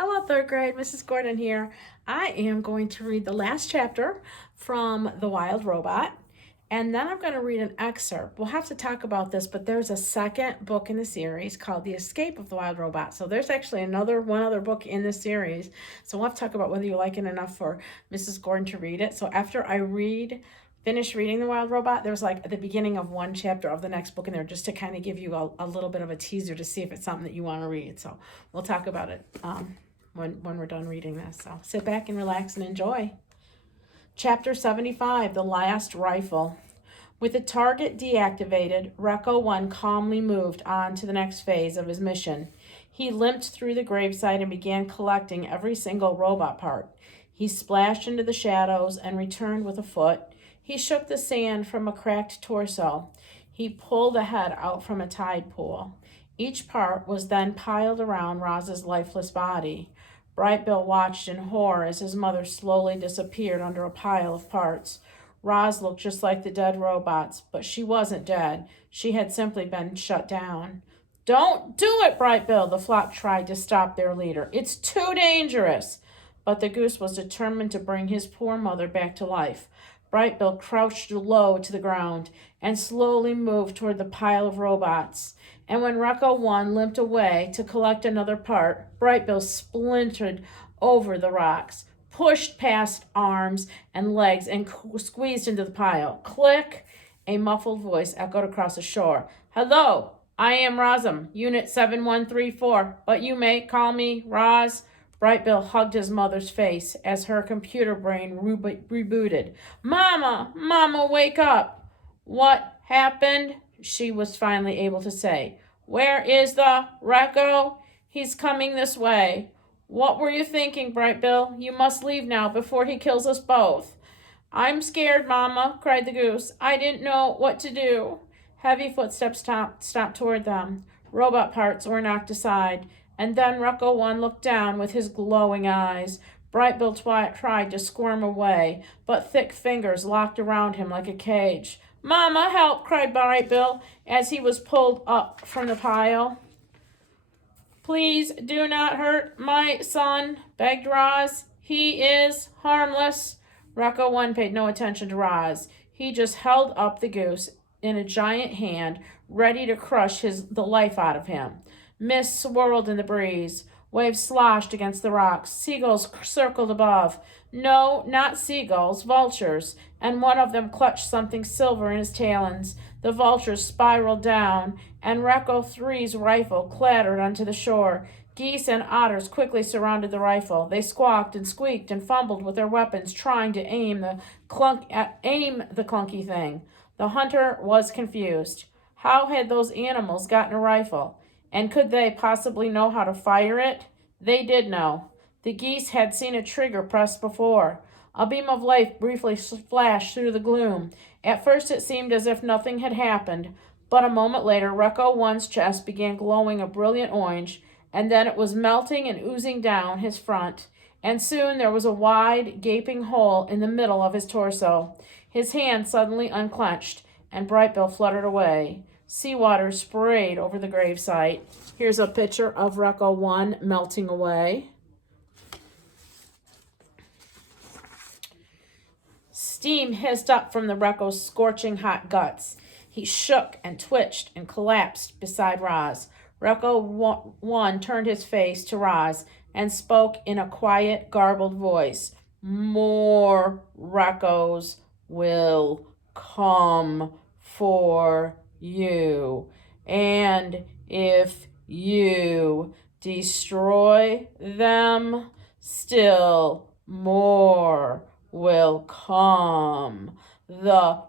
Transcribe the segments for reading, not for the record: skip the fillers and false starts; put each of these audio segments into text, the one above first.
Hello, third grade. Mrs. Gordon here. I am going to read the last chapter from The Wild Robot, and then I'm going to read an excerpt. We'll have to talk about this, but there's a second book in the series called The Escape of the Wild Robot. So there's actually one other book in this series. So we'll have to talk about whether you like it enough for Mrs. Gordon to read it. So after I finish reading The Wild Robot, there's like at the beginning of one chapter of the next book in there just to kind of give you a little bit of a teaser to see if it's something that you want to read. So we'll talk about it when we're done reading this. So sit back and relax and enjoy. Chapter 75, The Last Rifle. With the target deactivated, Recco 1 calmly moved on to the next phase of his mission. He limped through the gravesite and began collecting every single robot part. He splashed into the shadows and returned with a foot. He shook the sand from a cracked torso. He pulled a head out from a tide pool. Each part was then piled around Roz's lifeless body. Bright Bill watched in horror as his mother slowly disappeared under a pile of parts. Roz looked just like the dead robots, but she wasn't dead. She had simply been shut down. Don't do it, Bright Bill, the flock tried to stop their leader. It's too dangerous. But the goose was determined to bring his poor mother back to life. Bright Bill crouched low to the ground and slowly moved toward the pile of robots. And when Recco 1 limped away to collect another part, Bright Bill splintered over the rocks, pushed past arms and legs, and squeezed into the pile. Click! A muffled voice echoed across the shore. Hello, I am Rozum, Unit 7134, but you may call me Roz. Bright Bill hugged his mother's face as her computer brain rebooted. Mama, wake up! What happened? She was finally able to say. Where is the Recco? He's coming this way. What were you thinking, Bright Bill? You must leave now before he kills us both. I'm scared, Mama, cried the goose. I didn't know what to do. Heavy footsteps stopped toward them. Robot parts were knocked aside, and then Recco 1 looked down with his glowing eyes. Bright Bill tried to squirm away, but thick fingers locked around him like a cage. Mama, help, cried Bright Bill as he was pulled up from the pile. Please do not hurt my son, begged Roz. He is harmless. Recco 1 paid no attention to Roz. He just held up the goose in a giant hand, ready to crush the life out of him. Mist swirled in the breeze. Waves sloshed against the rocks. Seagulls circled above. No, not seagulls, vultures, and one of them clutched something silver in his talons. The vultures spiraled down, and Recco 3's rifle clattered onto the shore. Geese and otters quickly surrounded the rifle. They squawked and squeaked and fumbled with their weapons, trying to aim the clunky thing. The hunter was confused. How had those animals gotten a rifle? And could they possibly know how to fire it? They did know. The geese had seen a trigger pressed before. A beam of light briefly flashed through the gloom. At first it seemed as if nothing had happened, but a moment later Recco 1's chest began glowing a brilliant orange, and then it was melting and oozing down his front, and soon there was a wide, gaping hole in the middle of his torso. His hand suddenly unclenched, and Bright Bill fluttered away. Seawater sprayed over the gravesite. Here's a picture of Recco 1 melting away. Steam hissed up from the Recco's scorching hot guts. He shook and twitched and collapsed beside Roz. Recco 1 turned his face to Roz and spoke in a quiet, garbled voice. More Reccos will come for you, and if you destroy them, still more will come. The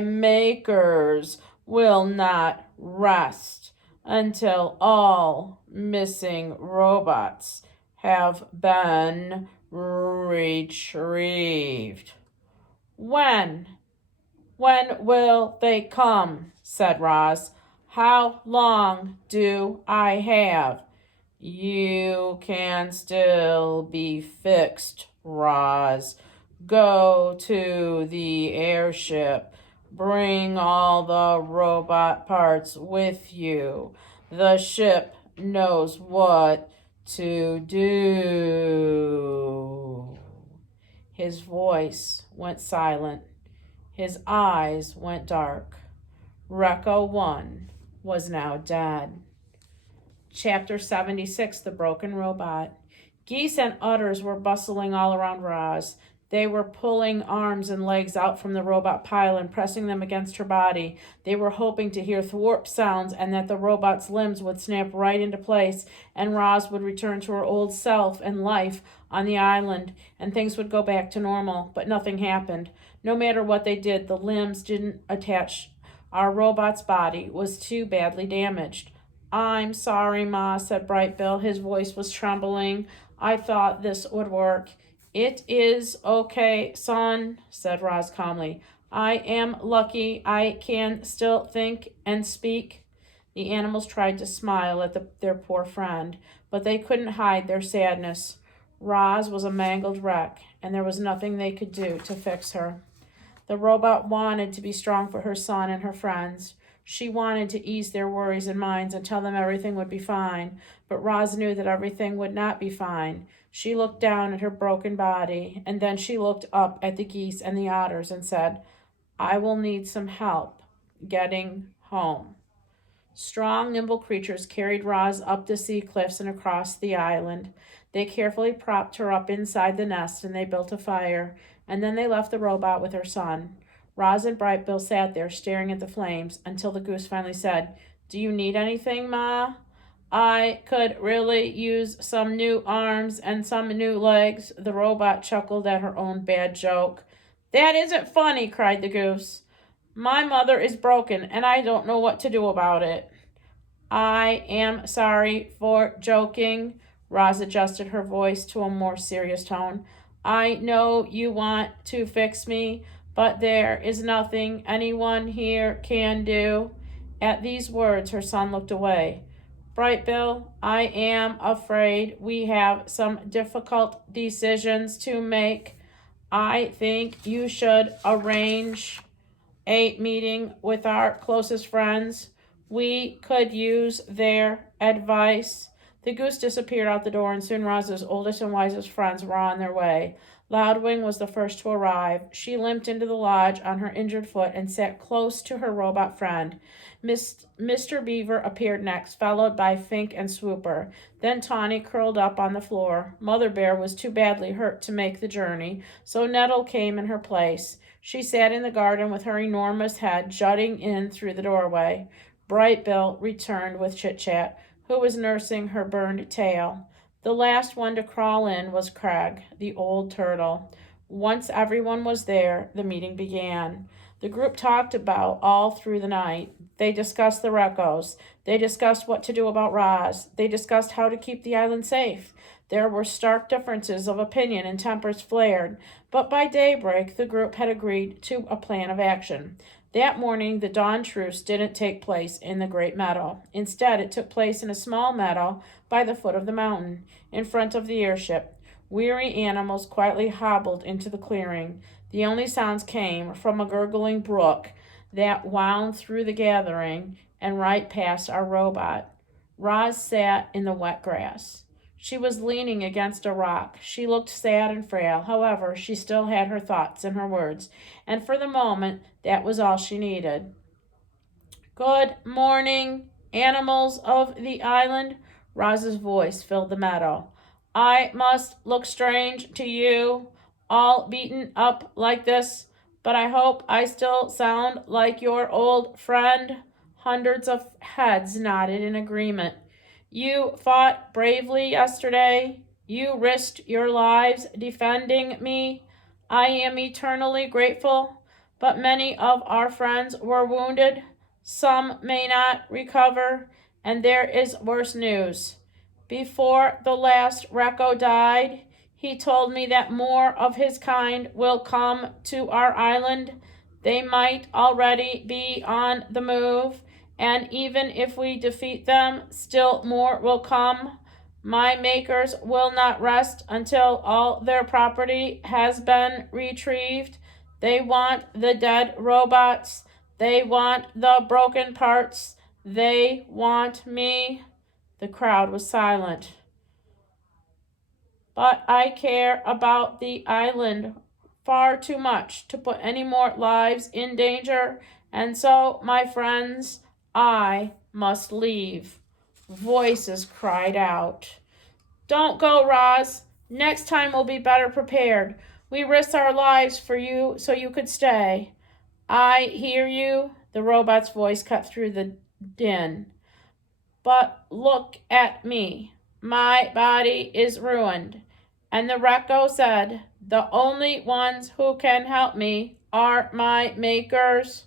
makers will not rest until all missing robots have been retrieved. When will they come? Said Roz. How long do I have? You can still be fixed, Roz. Go to the airship. Bring all the robot parts with you. The ship knows what to do. His voice went silent. His eyes went dark. Recco 1 was now dead. Chapter 76, The Broken Robot. Geese and udders were bustling all around Roz. They were pulling arms and legs out from the robot pile and pressing them against her body. They were hoping to hear thwart sounds and that the robot's limbs would snap right into place and Roz would return to her old self and life on the island and things would go back to normal. But nothing happened. No matter what they did, the limbs didn't attach. Our robot's body was too badly damaged. I'm sorry, Ma, said Bright Bill. His voice was trembling. I thought this would work. It is okay, son, said Roz calmly. I am lucky I can still think and speak. The animals tried to smile at their poor friend, but they couldn't hide their sadness. Roz was a mangled wreck, and there was nothing they could do to fix her. The robot wanted to be strong for her son and her friends. She wanted to ease their worries and minds and tell them everything would be fine, but Roz knew that everything would not be fine. She looked down at her broken body, and then she looked up at the geese and the otters and said, I will need some help getting home. Strong, nimble creatures carried Roz up the sea cliffs and across the island. They carefully propped her up inside the nest, and they built a fire, and then they left the robot with her son. Roz and Bright Bill sat there staring at the flames until the goose finally said, Do you need anything, Ma? I could really use some new arms and some new legs. The robot chuckled at her own bad joke. That isn't funny, cried the goose. My mother is broken, and I don't know what to do about it. I am sorry for joking. Roz adjusted her voice to a more serious tone. I know you want to fix me, but there is nothing anyone here can do. At these words, her son looked away. Bright Bill, I am afraid we have some difficult decisions to make. I think you should arrange a meeting with our closest friends. We could use their advice. The goose disappeared out the door, and soon Roz's oldest and wisest friends were on their way. Loudwing was the first to arrive. She limped into the lodge on her injured foot and sat close to her robot friend. Mr. Beaver appeared next, followed by Fink and Swooper. Then Tawny curled up on the floor. Mother Bear was too badly hurt to make the journey, so Nettle came in her place. She sat in the garden with her enormous head jutting in through the doorway. Bright Bill returned with Chit-Chat, who was nursing her burned tail. The last one to crawl in was Craig, the old turtle. Once everyone was there, the meeting began. The group talked about all through the night. They discussed the Reccos. They discussed what to do about Roz. They discussed how to keep the island safe. There were stark differences of opinion and tempers flared, but by daybreak the group had agreed to a plan of action. That morning, the dawn truce didn't take place in the great meadow. Instead, it took place in a small meadow by the foot of the mountain, in front of the airship. Weary animals quietly hobbled into the clearing. The only sounds came from a gurgling brook that wound through the gathering and right past our robot. Roz sat in the wet grass. She was leaning against a rock. She looked sad and frail. However, she still had her thoughts and her words, and for the moment, that was all she needed. Good morning, animals of the island. Roz's voice filled the meadow. I must look strange to you, all beaten up like this, but I hope I still sound like your old friend. Hundreds of heads nodded in agreement. You fought bravely yesterday. You risked your lives defending me. I am eternally grateful, but many of our friends were wounded. Some may not recover, and there is worse news. Before the last Recco died, he told me that more of his kind will come to our island. They might already be on the move, and even if we defeat them, still more will come. My makers will not rest until all their property has been retrieved. They want the dead robots. They want the broken parts. They want me. The crowd was silent. but I care about the island far too much to put any more lives in danger, and so, my friends, I must leave." Voices cried out. "Don't go, Roz. Next time we'll be better prepared. We risked our lives for you so you could stay." "I hear you," the robot's voice cut through the din. "But look at me. My body is ruined." And the Recco said, "The only ones who can help me are my makers."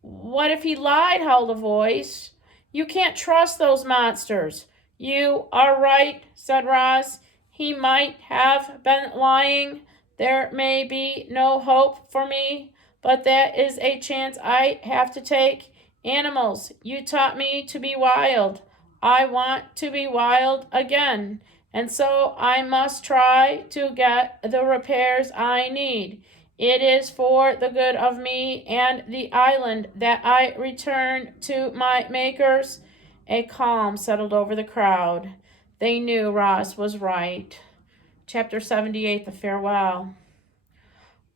"What if he lied?" howled a voice. "You can't trust those monsters." "You are right," said Roz. "He might have been lying. There may be no hope for me, but that is a chance I have to take. Animals, you taught me to be wild. I want to be wild again, and so I must try to get the repairs I need. It is for the good of me and the island that I return to my makers." A calm settled over the crowd. They knew Roz was right. Chapter 78, The Farewell.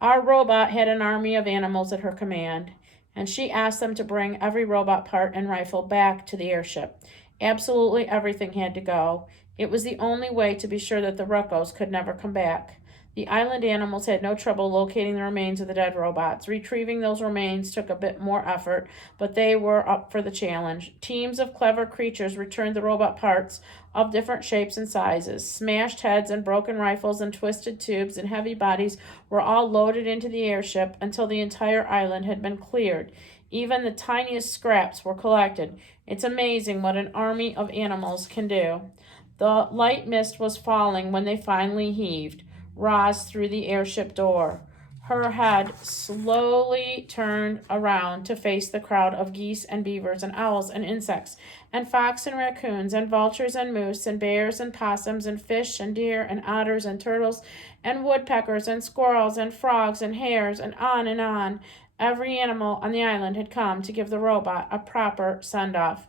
Our robot had an army of animals at her command, and she asked them to bring every robot part and rifle back to the airship. Absolutely everything had to go. It was the only way to be sure that the Ruccos could never come back. The island animals had no trouble locating the remains of the dead robots. Retrieving those remains took a bit more effort, but they were up for the challenge. Teams of clever creatures returned the robot parts of different shapes and sizes. Smashed heads and broken rifles and twisted tubes and heavy bodies were all loaded into the airship until the entire island had been cleared. Even the tiniest scraps were collected. It's amazing what an army of animals can do. The light mist was falling when they finally heaved Roz through the airship door. Her head slowly turned around to face the crowd of geese and beavers and owls and insects and fox and raccoons and vultures and moose and bears and possums and fish and deer and otters and turtles and woodpeckers and squirrels and frogs and hares and on and on. Every animal on the island had come to give the robot a proper send-off.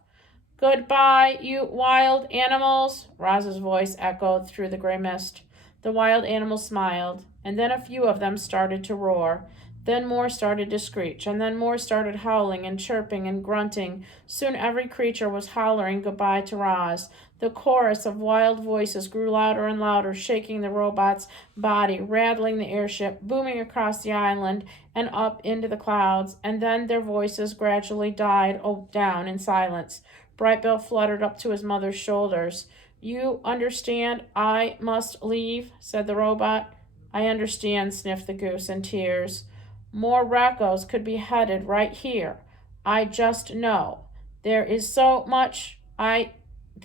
"Goodbye, you wild animals," Roz's voice echoed through the gray mist. The wild animals smiled, and then a few of them started to roar. Then more started to screech, and then more started howling and chirping and grunting. Soon every creature was hollering goodbye to Roz. The chorus of wild voices grew louder and louder, shaking the robot's body, rattling the airship, booming across the island and up into the clouds, and then their voices gradually died down in silence. Brightbill fluttered up to his mother's shoulders. "You understand I must leave," said the robot. "I understand," sniffed the goose in tears. "More Raccos could be headed right here. I just know. There is so much I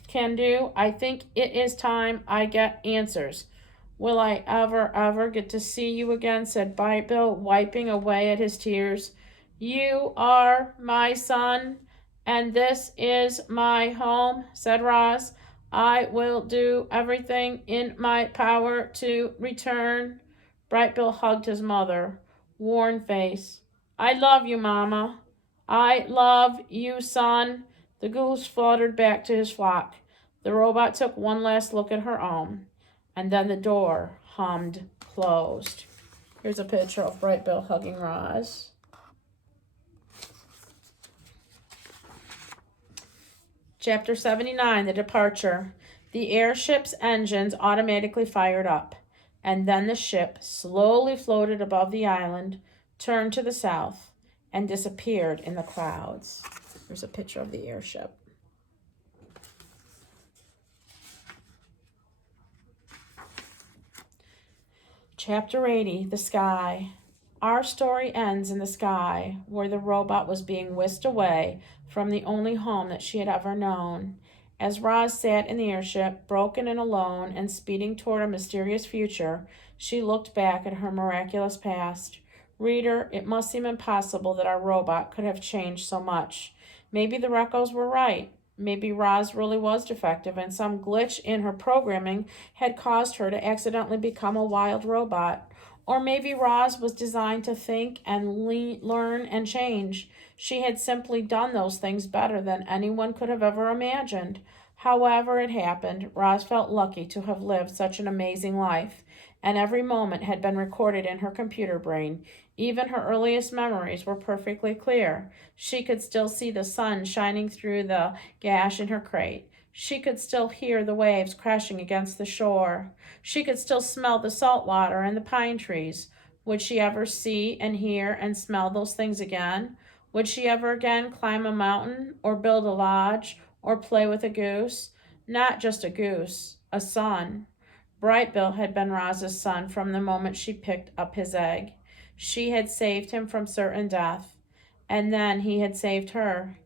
can do. I think it is time I get answers." "Will I ever get to see you again?" said Brightbill, wiping away at his tears. "You are my son, and this is my home," said Roz. "I will do everything in my power to return." Brightbill hugged his mother, worn face. "I love you, Mama." "I love you, son." The goose fluttered back to his flock. The robot took one last look at her own, and then the door hummed closed. Here's a picture of Brightbill hugging Roz. Chapter 79, The Departure. The airship's engines automatically fired up, and then the ship slowly floated above the island, turned to the south, and disappeared in the clouds. Here's a picture of the airship. Chapter 80, The Sky. Our story ends in the sky, where the robot was being whisked away from the only home that she had ever known. As Roz sat in the airship, broken and alone and speeding toward a mysterious future, she looked back at her miraculous past. Reader, it must seem impossible that our robot could have changed so much. Maybe the Reccos were right. Maybe Roz really was defective, and some glitch in her programming had caused her to accidentally become a wild robot. Or maybe Roz was designed to think and learn and change. She had simply done those things better than anyone could have ever imagined. However it happened, Roz felt lucky to have lived such an amazing life, and every moment had been recorded in her computer brain. Even her earliest memories were perfectly clear. She could still see the sun shining through the gash in her crate. She could still hear the waves crashing against the shore. She could still smell the salt water and the pine trees. Would she ever see and hear and smell those things again? Would she ever again climb a mountain or build a lodge or play with a goose? Not just a goose, a son. Brightbill had been Roz's son from the moment she picked up his egg. She had saved him from certain death, and then he had saved her.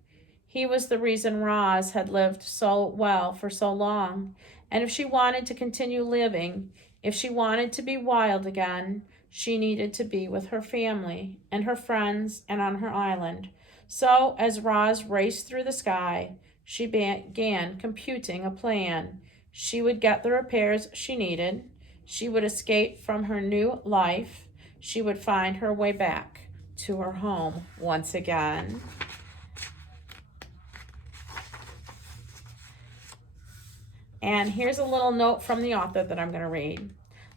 He was the reason Roz had lived so well for so long, and if she wanted to continue living, if she wanted to be wild again, she needed to be with her family and her friends and on her island. So, as Roz raced through the sky, she began computing a plan. She would get the repairs she needed. She would escape from her new life. She would find her way back to her home once again. And here's a little note from the author that I'm going to read.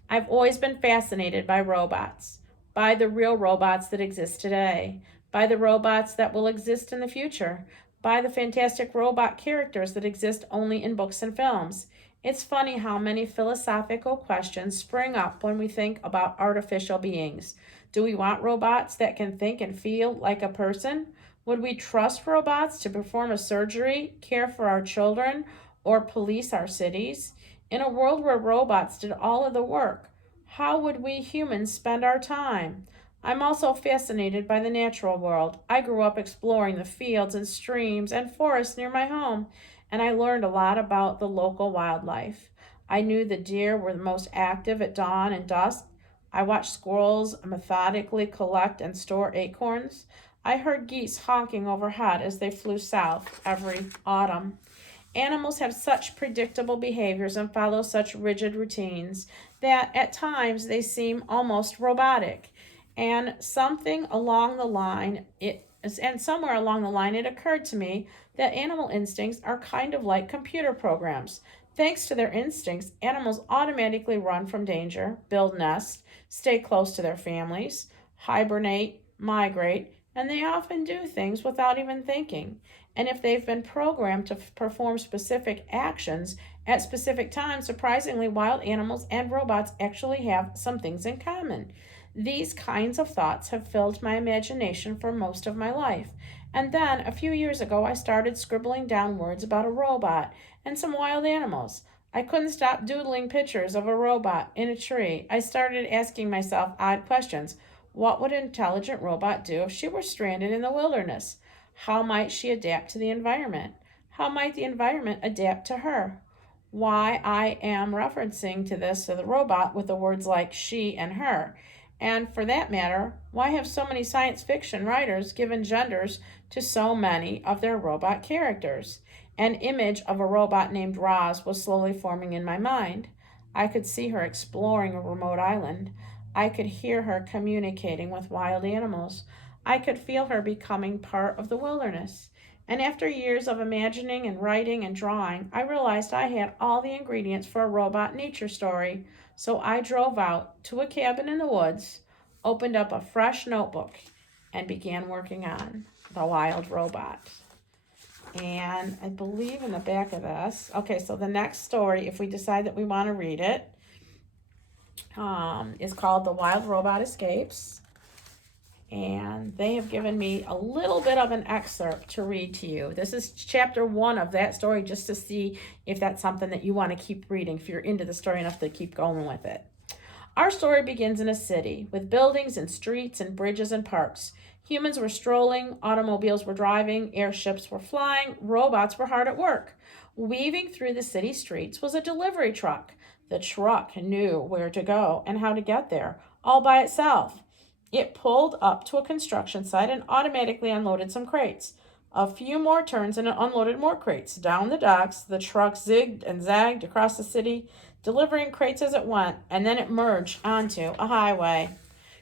I've always been fascinated by robots, by the real robots that exist today, by the robots that will exist in the future, by the fantastic robot characters that exist only in books and films. It's funny how many philosophical questions spring up when we think about artificial beings. Do we want robots that can think and feel like a person? Would we trust robots to perform a surgery, care for our children, or police our cities? In a world where robots did all of the work, how would we humans spend our time? I'm also fascinated by the natural world. I grew up exploring the fields and streams and forests near my home, and I learned a lot about the local wildlife. I knew the deer were the most active at dawn and dusk. I watched squirrels methodically collect and store acorns. I heard geese honking overhead as they flew south every autumn. Animals have such predictable behaviors and follow such rigid routines that at times they seem almost robotic. And somewhere along the line, it occurred to me that animal instincts are kind of like computer programs. Thanks to their instincts, animals automatically run from danger, build nests, stay close to their families, hibernate, migrate, and they often do things without even thinking. And if they've been programmed to perform specific actions at specific times, surprisingly, wild animals and robots actually have some things in common. These kinds of thoughts have filled my imagination for most of my life. And then, a few years ago, I started scribbling down words about a robot and some wild animals. I couldn't stop doodling pictures of a robot in a tree. I started asking myself odd questions. What would an intelligent robot do if she were stranded in the wilderness? How might she adapt to the environment? How might the environment adapt to her? Why I am referencing to the robot with the words like she and her. And for that matter, why have so many science fiction writers given genders to so many of their robot characters? An image of a robot named Roz was slowly forming in my mind. I could see her exploring a remote island. I could hear her communicating with wild animals. I could feel her becoming part of the wilderness. And after years of imagining and writing and drawing, I realized I had all the ingredients for a robot nature story. So I drove out to a cabin in the woods, opened up a fresh notebook, and began working on The Wild Robot. And I believe in the back of this, okay, so the next story, if we decide that we want to read it, is called The Wild Robot Escapes. And they have given me a little bit of an excerpt to read to you. This is chapter 1 of that story, just to see if that's something that you want to keep reading, if you're into the story enough to keep going with it. Our story begins in a city with buildings and streets and bridges and parks. Humans were strolling, automobiles were driving, airships were flying, robots were hard at work. Weaving through the city streets was a delivery truck. The truck knew where to go and how to get there, all by itself. It pulled up to a construction site and automatically unloaded some crates. A few more turns and it unloaded more crates. Down the docks, the truck zigged and zagged across the city, delivering crates as it went, and then it merged onto a highway.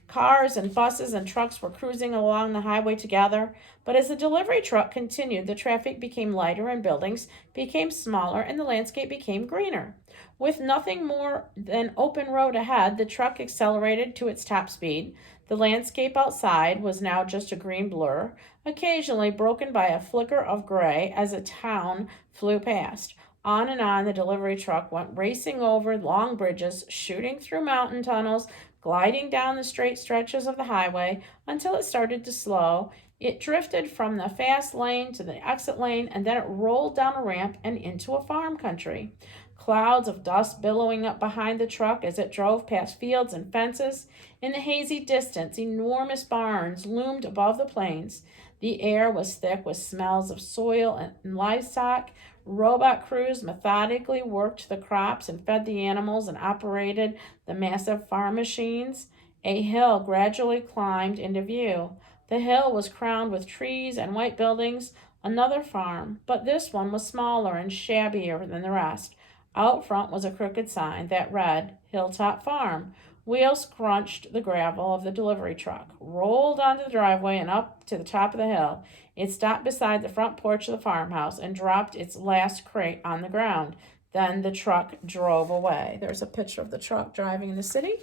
Cars and buses and trucks were cruising along the highway together, but as the delivery truck continued, the traffic became lighter and buildings became smaller and the landscape became greener. With nothing more than open road ahead, the truck accelerated to its top speed. The landscape outside was now just a green blur, occasionally broken by a flicker of gray as a town flew past. On and on the delivery truck went, racing over long bridges, shooting through mountain tunnels, gliding down the straight stretches of the highway until it started to slow. It drifted from the fast lane to the exit lane, and then it rolled down a ramp and into a farm country. Clouds of dust billowing up behind the truck as it drove past fields and fences. In the hazy distance, enormous barns loomed above the plains. The air was thick with smells of soil and livestock. Robot crews methodically worked the crops and fed the animals and operated the massive farm machines. A hill gradually climbed into view. The hill was crowned with trees and white buildings, another farm, but this one was smaller and shabbier than the rest. Out front was a crooked sign that read, Hilltop Farm. Wheels crunched the gravel of the delivery truck, rolled onto the driveway and up to the top of the hill. It stopped beside the front porch of the farmhouse and dropped its last crate on the ground. Then the truck drove away. There's a picture of the truck driving in the city.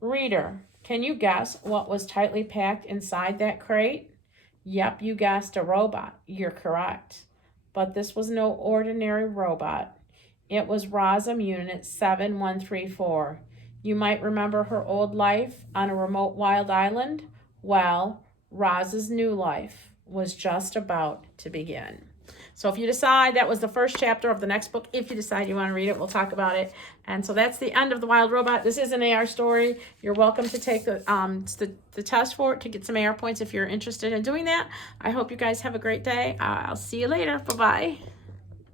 Reader, can you guess what was tightly packed inside that crate? Yep, you guessed a robot. You're correct. But this was no ordinary robot. It was Razum Unit 7134. You might remember her old life on a remote wild island. Well, Roz's new life was just about to begin. So if you decide, that was the first chapter of the next book. If you decide you want to read it, we'll talk about it. And so that's the end of The Wild Robot. This is an AR story. You're welcome to take the test for it to get some AR points if you're interested in doing that. I hope you guys have a great day. I'll see you later. Bye-bye.